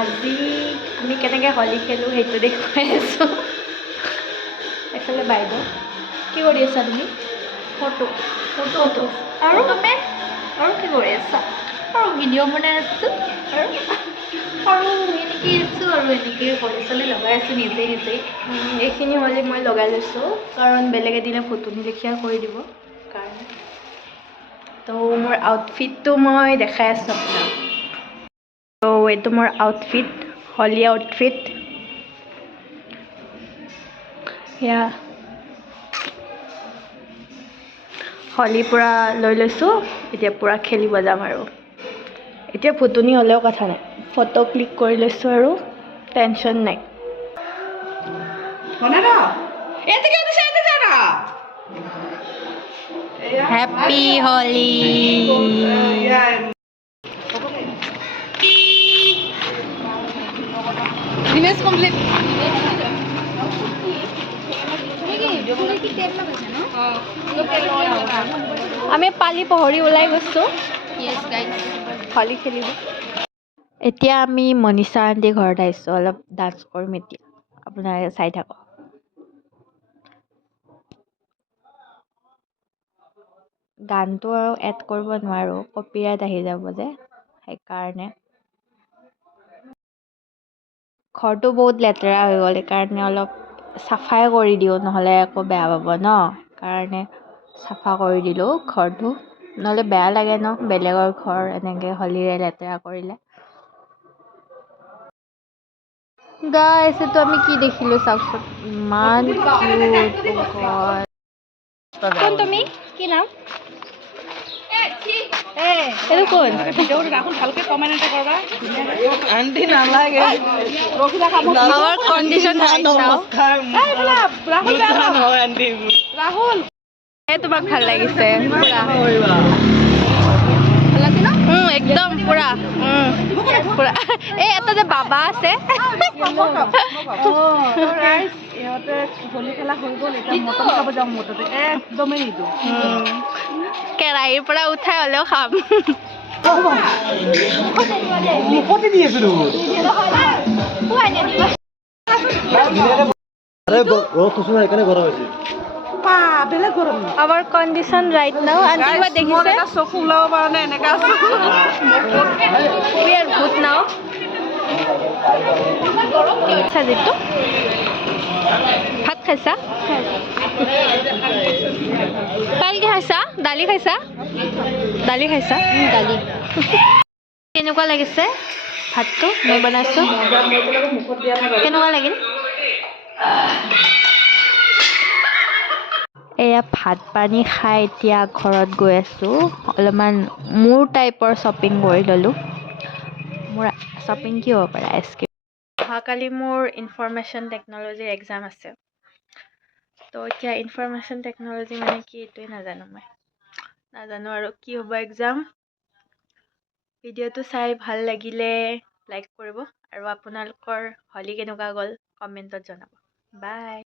আজি আমি কেনেকৈ হোলী খেলোঁ সেইটো দেখুৱাই আছোঁ। এফালে বাইদেউ কি কৰি আছা তুমি? ফটো ফটো আৰু আৰু কি কৰি আছা? আৰু ভিডিঅ' বনাই আছোঁ আৰু এনেকৈ আছোঁ আৰু এনেকৈ হোলী চলী লগাই আছোঁ নিজে নিজেই। এইখিনি হোলী মই লগাই লৈছোঁ কাৰণ বেলেগ এদিনে ফটোনি লেখীয়া কৰি দিব কাৰণে। তো মোৰ আউটফিটটো মই দেখাই আছোঁ আপোনাক। তো এইটো মোৰ আউটফিট, হোলী আউটফিট। এয়া হোলী পূৰা লৈ লৈছোঁ, এতিয়া পূৰা খেলিব যাম আৰু। এতিয়া ফুটনি হ'লেও কথা নাই, ফটো ক্লিক কৰি লৈছোঁ আৰু টেনশ্যন নাই। হেপী হোলী। Finish complete. আমি পালি পহৰি ওলাই গৈছোঁ হোলী খেলিব। এতিয়া আমি মনীষা আন্টি ঘৰত আহিছোঁ, অলপ ডান্স কৰিম এতিয়া, আপোনালোকে চাই থাকক। গানটো আৰু এড কৰিব নোৱাৰোঁ, কপিৰাইট আহি যাব যে, সেইকাৰণে। ঘৰটো বহুত লেতেৰা হৈ গ'ল, সেইকাৰণে অলপ চাফাই কৰি দিওঁ, নহ'লে আকৌ বেয়া পাব ন, সেইকাৰণে চাফা কৰি দিলোঁ ঘৰটো, নহ'লে বেয়া লাগে ন বেলেগৰ ঘৰ এনেকৈ হোলীৰে লেতেৰা কৰিলে। গাইছ, এইটো আমি কি দেখিলোঁ চাওকচোন, ইমান কিউট। কোন তুমি? কি নাম? এইটো কোন? ভালকে কমেণ্ট এটা কৰবা। আন্টি নালাগে। আমাৰ কণ্ডিশ্যন ৰাইট নাও। নহয় আন্টি। ৰাহুল এই তোমাক ভাল লাগিছে পুৰা। ভাল লাগছে ন? একদম পুৰা পুৰা। এই এটা যে বাবা আছে, ইহঁতে হোলী খেলা হৈ গ'ল, এতিয়া মটন খাব যাম। মটতে একদমেই নিদো। কেৰাহীৰ পৰা উঠাই হ'লেও খাম। মুখতে দি আছো দেখোন। সেইকাৰণে গৰম হৈছে। বেলেগ গৰম। আমাৰ কণ্ডিশ্যন ৰাইট নাও। আন্টি কিবা দেখিছে? চকু ওলাব পৰা নাই, এনেকা আছো। We are ভূত নাও। সাজিটো ভাত খাইছা? কাল কি খাইছা? দালি খাইছা? দালি খাইছা? দালি। কেনেকুৱা লাগিছে ভাতটো মই বনাইছোঁ? কেনেকুৱা লাগিল? এয়া ভাত পানী খাই এতিয়া ঘৰত গৈ আছোঁ। অলপমান মোৰ টাইপৰ শ্বপিং কৰি ল'লোঁ। মোৰ শ্বপিং কি হ'ব পাৰে? আইচক্ৰীম। অহাকালি মোৰ ইনফৰমেশ্যন টেকন'লজিৰ এক্সাম আছে। তো এতিয়া ইনফৰমেশ্যন টেকন'লজি মানে কি এইটোৱে নাজানো মই। নাজানো আৰু কি হ'ব এক্সাম। ভিডিঅ'টো চাই ভাল লাগিলে লাইক কৰিব আৰু আপোনালোকৰ হোলী কেনেকুৱা গ'ল কমেণ্টত জনাব। বাই।